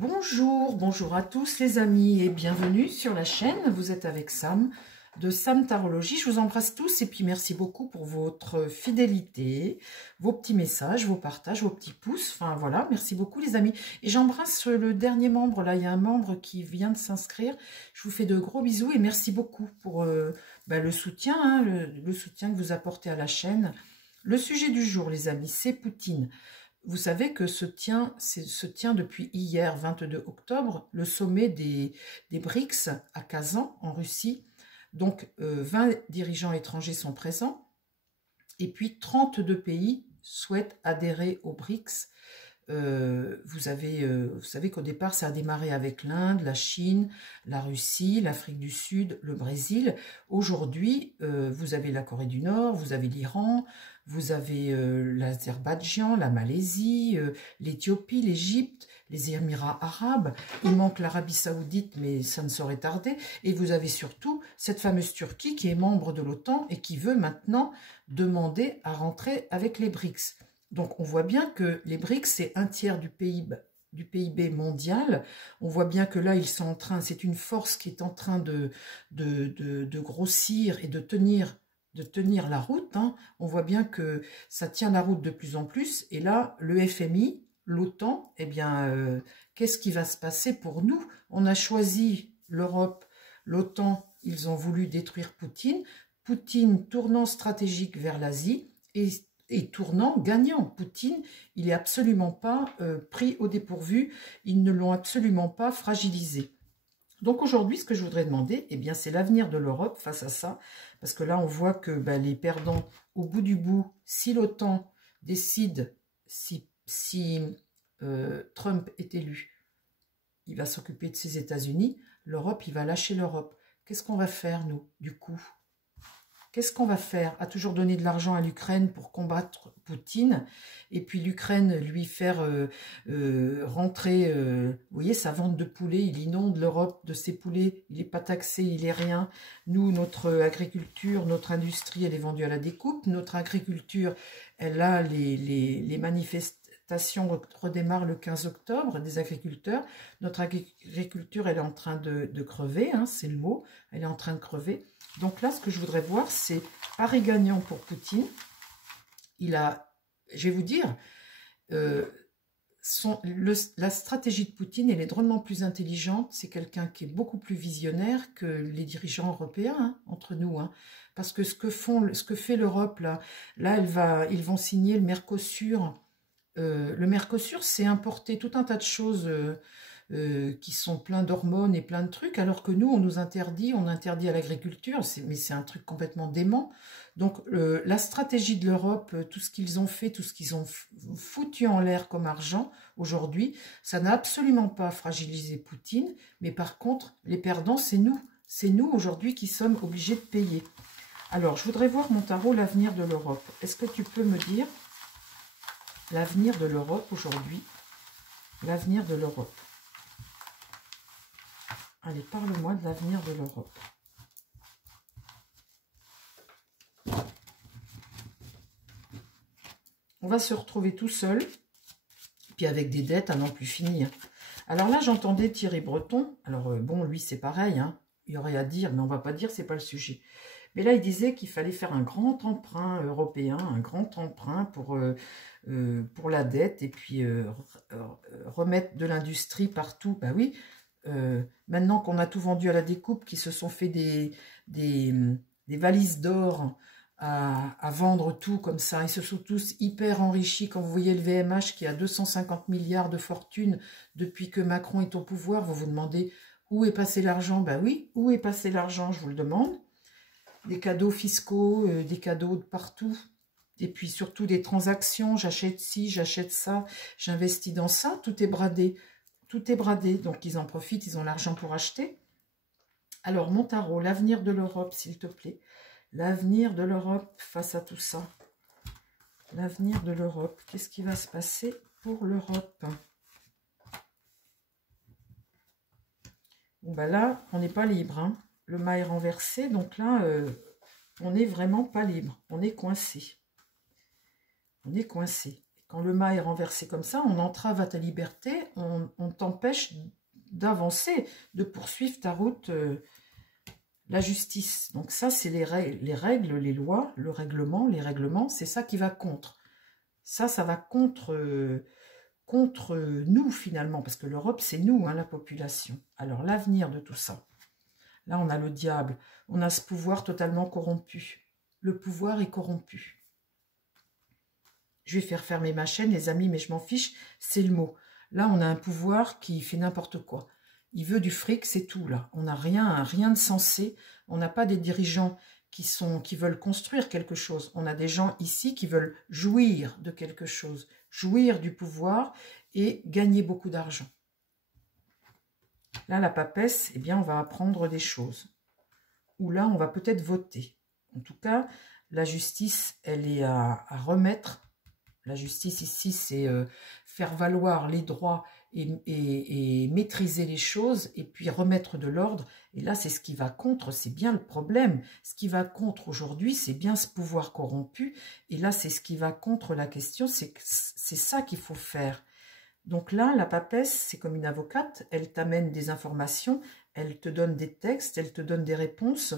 Bonjour, bonjour à tous les amis et bienvenue sur la chaîne. Vous êtes avec Sam de Sam Tarologie. Je vous embrasse tous et puis merci beaucoup pour votre fidélité, vos petits messages, vos partages, vos petits pouces. Enfin voilà, merci beaucoup les amis. Et j'embrasse le dernier membre, là il y a un membre qui vient de s'inscrire. Je vous fais de gros bisous et merci beaucoup pour le soutien, hein, le soutien que vous apportez à la chaîne. Le sujet du jour les amis, c'est Poutine. Vous savez que se tient depuis hier, 22 octobre, le sommet des BRICS à Kazan, en Russie. Donc, 20 dirigeants étrangers sont présents. Et puis, 32 pays souhaitent adhérer aux BRICS. Vous savez qu'au départ, ça a démarré avec l'Inde, la Chine, la Russie, l'Afrique du Sud, le Brésil. Aujourd'hui, vous avez la Corée du Nord, vous avez l'Iran, vous avez l'Azerbaïdjan, la Malaisie, l'Éthiopie, l'Égypte, les Émirats arabes. Il manque l'Arabie saoudite, mais ça ne saurait tarder. Et vous avez surtout cette fameuse Turquie qui est membre de l'OTAN et qui veut maintenant demander à rentrer avec les BRICS. Donc on voit bien que les BRICS, c'est un tiers du PIB mondial. On voit bien que là, ils sont en train, c'est une force qui est en train de grossir et de tenir la route. Hein. On voit bien que ça tient la route de plus en plus. Et là, le FMI, l'OTAN, eh bien, qu'est-ce qui va se passer pour nous? On a choisi l'Europe, l'OTAN, ils ont voulu détruire Poutine. Poutine tournant stratégique vers l'Asie et tournant gagnant. Poutine, il n'est absolument pas pris au dépourvu, ils ne l'ont absolument pas fragilisé. Donc aujourd'hui, ce que je voudrais demander, eh bien, c'est l'avenir de l'Europe face à ça, parce que là, on voit que les perdants, au bout du bout, si l'OTAN décide, si Trump est élu, il va s'occuper de ses États-Unis, l'Europe, il va lâcher l'Europe. Qu'est-ce qu'on va faire, nous, du coup ? Qu'est-ce qu'on va faire? À toujours donner de l'argent à l'Ukraine pour combattre Poutine, et puis l'Ukraine lui faire rentrer, vous voyez, sa vente de poulets, il inonde l'Europe de ses poulets, il n'est pas taxé, il n'est rien. Nous, notre agriculture, notre industrie, elle est vendue à la découpe. Notre agriculture, elle a les manifestations redémarrent le 15 octobre des agriculteurs. Notre agriculture, elle est en train de crever, hein, c'est le mot, elle est en train de crever. Donc là, ce que je voudrais voir, c'est pari gagnant pour Poutine. Je vais vous dire, la stratégie de Poutine, elle est drôlement plus intelligente. C'est quelqu'un qui est beaucoup plus visionnaire que les dirigeants européens, hein, entre nous. Hein. Parce que ce que fait l'Europe, là ils vont signer le Mercosur. Le Mercosur, c'est importer tout un tas de choses qui sont pleins d'hormones et plein de trucs, alors que nous, on interdit à l'agriculture, mais c'est un truc complètement dément. Donc, la stratégie de l'Europe, tout ce qu'ils ont fait, tout ce qu'ils ont foutu en l'air comme argent, aujourd'hui, ça n'a absolument pas fragilisé Poutine, mais par contre, les perdants, c'est nous. C'est nous, aujourd'hui, qui sommes obligés de payer. Alors, je voudrais voir, mon tarot, l'avenir de l'Europe. Est-ce que tu peux me dire l'avenir de l'Europe aujourd'hui? L'avenir de l'Europe. Allez, parle-moi de l'avenir de l'Europe. On va se retrouver tout seul, puis avec des dettes à n'en plus finir. Alors là, j'entendais Thierry Breton. Alors bon, lui, c'est pareil, hein. Il y aurait à dire, mais on ne va pas dire, c'est pas le sujet. Mais là, il disait qu'il fallait faire un grand emprunt européen, un grand emprunt pour la dette, et puis remettre de l'industrie partout. Ben oui. Maintenant qu'on a tout vendu à la découpe, qui se sont fait des valises d'or à vendre tout comme ça, ils se sont tous hyper enrichis. Quand vous voyez le VMH qui a 250 milliards de fortune depuis que Macron est au pouvoir, vous vous demandez où est passé l'argent. Ben oui, où est passé l'argent, je vous le demande. Des cadeaux fiscaux, des cadeaux de partout, et puis surtout des transactions, j'achète ci, j'achète ça, j'investis dans ça, tout est bradé. Tout est bradé, donc ils en profitent, ils ont l'argent pour acheter. Alors, mon tarot, l'avenir de l'Europe, s'il te plaît. L'avenir de l'Europe face à tout ça. L'avenir de l'Europe. Qu'est-ce qui va se passer pour l'Europe? Bon, ben là, on n'est pas libre. Hein. Le mât est renversé, donc là, on n'est vraiment pas libre. On est coincé. On est coincé. Quand le mât est renversé comme ça, on entrave à ta liberté, on t'empêche d'avancer, de poursuivre ta route, la justice. Donc ça, c'est les règles, les lois, le règlement, les règlements, c'est ça qui va contre. Ça va contre, contre nous finalement, parce que l'Europe, c'est nous, hein, la population. Alors l'avenir de tout ça. Là, on a le diable, on a ce pouvoir totalement corrompu. Le pouvoir est corrompu. Je vais faire fermer ma chaîne, les amis, mais je m'en fiche, c'est le mot. Là, on a un pouvoir qui fait n'importe quoi. Il veut du fric, c'est tout, là. On n'a rien de sensé. On n'a pas des dirigeants qui veulent construire quelque chose. On a des gens ici qui veulent jouir de quelque chose, jouir du pouvoir et gagner beaucoup d'argent. Là, la papesse, eh bien, on va apprendre des choses. Ou là, on va peut-être voter. En tout cas, la justice, elle est à remettre. La justice ici, c'est faire valoir les droits et maîtriser les choses et puis remettre de l'ordre. Et là, c'est ce qui va contre, c'est bien le problème. Ce qui va contre aujourd'hui, c'est bien ce pouvoir corrompu. Et là, c'est ce qui va contre la question, c'est ça qu'il faut faire. Donc là, la papesse, c'est comme une avocate, elle t'amène des informations, elle te donne des textes, elle te donne des réponses,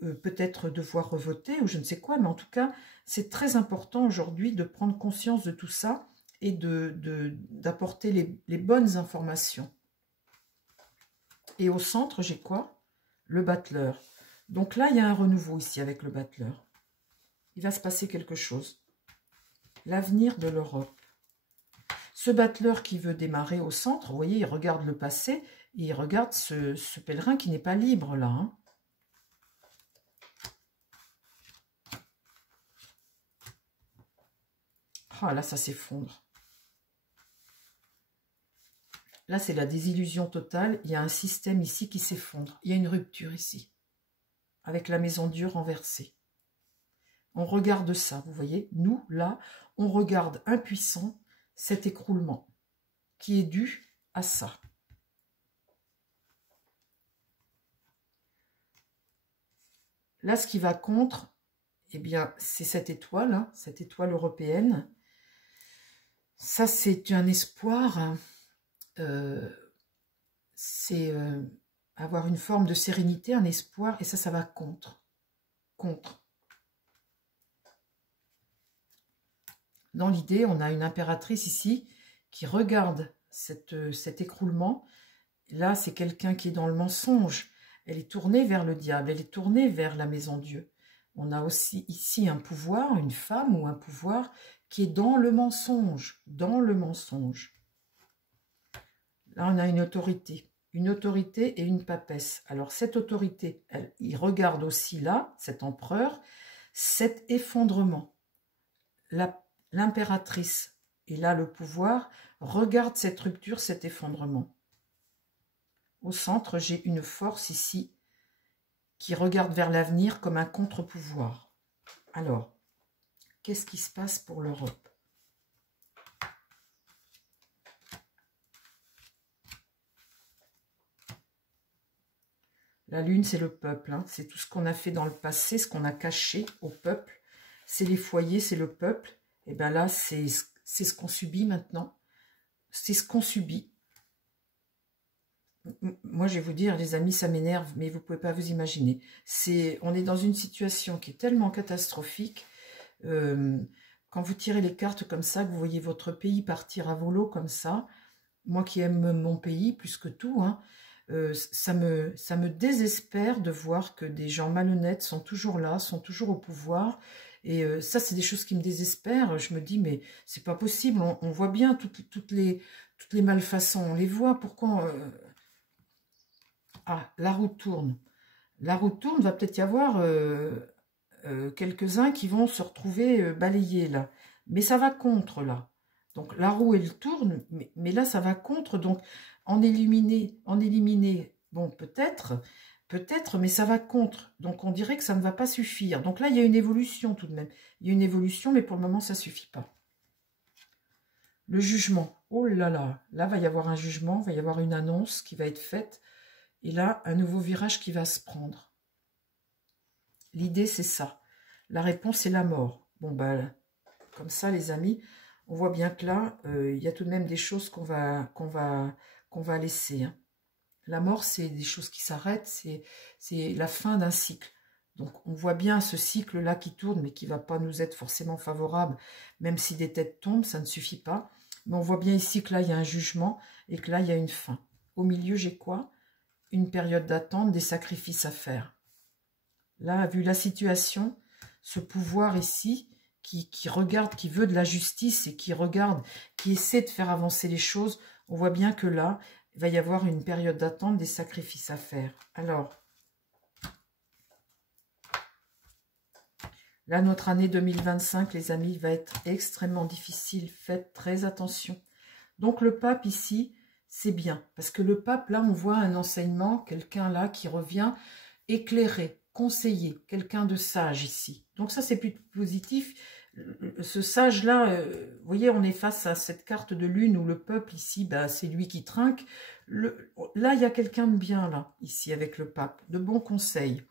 peut-être devoir revoter ou je ne sais quoi, mais en tout cas, c'est très important aujourd'hui de prendre conscience de tout ça et d'apporter les bonnes informations. Et au centre, j'ai quoi? Le battleur. Donc là, il y a un renouveau ici avec le battleur. Il va se passer quelque chose. L'avenir de l'Europe. Ce battleur qui veut démarrer au centre, vous voyez, il regarde le passé et il regarde ce pèlerin qui n'est pas libre là. Hein. Ah, là, ça s'effondre. Là, c'est la désillusion totale. Il y a un système ici qui s'effondre. Il y a une rupture ici, avec la maison Dieu renversée. On regarde ça, vous voyez. Nous, là, on regarde impuissant cet écroulement qui est dû à ça. Là, ce qui va contre, eh bien, c'est cette étoile, hein, cette étoile européenne. Ça, c'est un espoir, c'est avoir une forme de sérénité, un espoir, et ça va contre. Contre. Dans l'idée, on a une impératrice ici qui regarde cet écroulement. Là, c'est quelqu'un qui est dans le mensonge. Elle est tournée vers le diable, elle est tournée vers la maison Dieu. On a aussi ici un pouvoir, une femme ou un pouvoir qui est dans le mensonge, dans le mensonge. Là, on a une autorité et une papesse. Alors, cette autorité, il regarde aussi là, cet empereur, cet effondrement. L'impératrice, et là le pouvoir, regarde cette rupture, cet effondrement. Au centre, j'ai une force ici qui regarde vers l'avenir comme un contre-pouvoir. Alors, qu'est-ce qui se passe pour l'Europe? La lune, c'est le peuple. Hein. C'est tout ce qu'on a fait dans le passé, ce qu'on a caché au peuple. C'est les foyers, c'est le peuple. Et bien là, c'est ce qu'on subit maintenant. C'est ce qu'on subit. Moi, je vais vous dire, les amis, ça m'énerve, mais vous ne pouvez pas vous imaginer. On est dans une situation qui est tellement catastrophique. Quand vous tirez les cartes comme ça, que vous voyez votre pays partir à volo comme ça, moi qui aime mon pays plus que tout, hein, ça me désespère de voir que des gens malhonnêtes sont toujours là, sont toujours au pouvoir. Et ça, c'est des choses qui me désespèrent. Je me dis, mais c'est pas possible. On voit bien toutes les malfaçons. On les voit. Pourquoi Ah, la roue tourne. La roue tourne, va peut-être y avoir quelques-uns qui vont se retrouver balayés là. Mais ça va contre là. Donc la roue, elle tourne, mais là, ça va contre. Donc en éliminer, bon, peut-être, mais ça va contre. Donc on dirait que ça ne va pas suffire. Donc là, il y a une évolution tout de même. Il y a une évolution, mais pour le moment, ça ne suffit pas. Le jugement. Oh là là, là, va y avoir un jugement, va y avoir une annonce qui va être faite. Et là, un nouveau virage qui va se prendre. L'idée, c'est ça. La réponse, c'est la mort. Bon, ben, comme ça, les amis, on voit bien que là, il y a tout de même des choses qu'on va laisser. Hein. La mort, c'est des choses qui s'arrêtent, c'est la fin d'un cycle. Donc, on voit bien ce cycle-là qui tourne, mais qui ne va pas nous être forcément favorable, même si des têtes tombent, ça ne suffit pas. Mais on voit bien ici que là, il y a un jugement et que là, il y a une fin. Au milieu, j'ai quoi? Une période d'attente, des sacrifices à faire. Là, vu la situation, ce pouvoir ici, qui regarde, qui veut de la justice et qui regarde, qui essaie de faire avancer les choses, on voit bien que là, il va y avoir une période d'attente, des sacrifices à faire. Alors, là, notre année 2025, les amis, va être extrêmement difficile. Faites très attention. Donc, le pape ici, c'est bien. Parce que le pape, là, on voit un enseignement, quelqu'un là qui revient éclairé, conseiller, quelqu'un de sage ici. Donc, ça, c'est plutôt positif. Ce sage-là, vous voyez, on est face à cette carte de lune où le peuple, ici, bah, c'est lui qui trinque. Là, il y a quelqu'un de bien, là, ici, avec le pape, de bons conseils.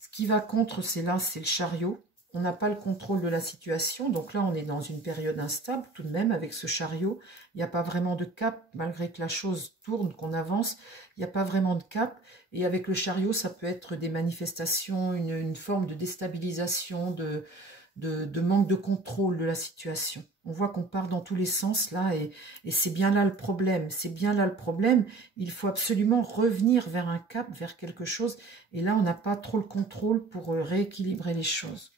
Ce qui va contre, c'est là, c'est le chariot. On n'a pas le contrôle de la situation. Donc là, on est dans une période instable tout de même avec ce chariot. Il n'y a pas vraiment de cap, malgré que la chose tourne, qu'on avance. Il n'y a pas vraiment de cap. Et avec le chariot, ça peut être des manifestations, une forme de déstabilisation, de manque de contrôle de la situation. On voit qu'on part dans tous les sens là et c'est bien là le problème. C'est bien là le problème. Il faut absolument revenir vers un cap, vers quelque chose. Et là, on n'a pas trop le contrôle pour rééquilibrer les choses.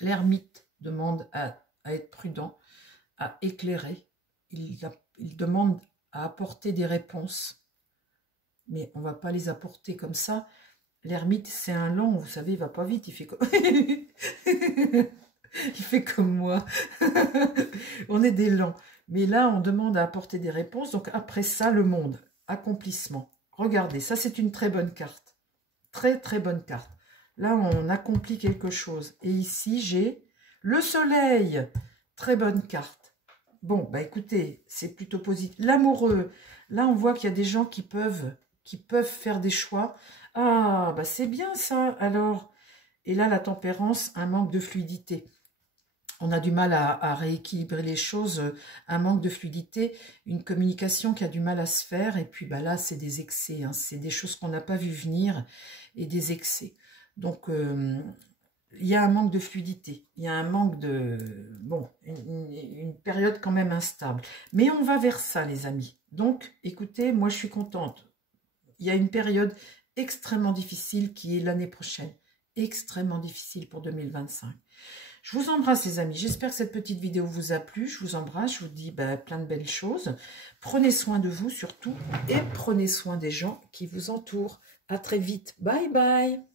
L'ermite demande à être prudent, à éclairer. Il demande à apporter des réponses. Mais on ne va pas les apporter comme ça. L'ermite, c'est un lent, vous savez, il va pas vite, il fait comme... il fait comme moi. On est des lents. Mais là, on demande à apporter des réponses. Donc après ça, le monde, accomplissement. Regardez, ça c'est une très bonne carte. Très très bonne carte. Là, on accomplit quelque chose. Et ici, j'ai le soleil. Très bonne carte. Bon, bah écoutez, c'est plutôt positif. L'amoureux, là, on voit qu'il y a des gens qui peuvent faire des choix. Ah, bah c'est bien ça, alors. Et là, la tempérance, un manque de fluidité. On a du mal à rééquilibrer les choses, un manque de fluidité, une communication qui a du mal à se faire. Et puis bah là, c'est des excès, hein, c'est des choses qu'on n'a pas vu venir et des excès. Donc, il y a un manque de fluidité, il y a un manque de... Bon, une période quand même instable. Mais on va vers ça, les amis. Donc, écoutez, moi, je suis contente. Il y a une période extrêmement difficile qui est l'année prochaine. Extrêmement difficile pour 2025. Je vous embrasse, les amis. J'espère que cette petite vidéo vous a plu. Je vous embrasse. Je vous dis plein de belles choses. Prenez soin de vous surtout et prenez soin des gens qui vous entourent. À très vite. Bye bye.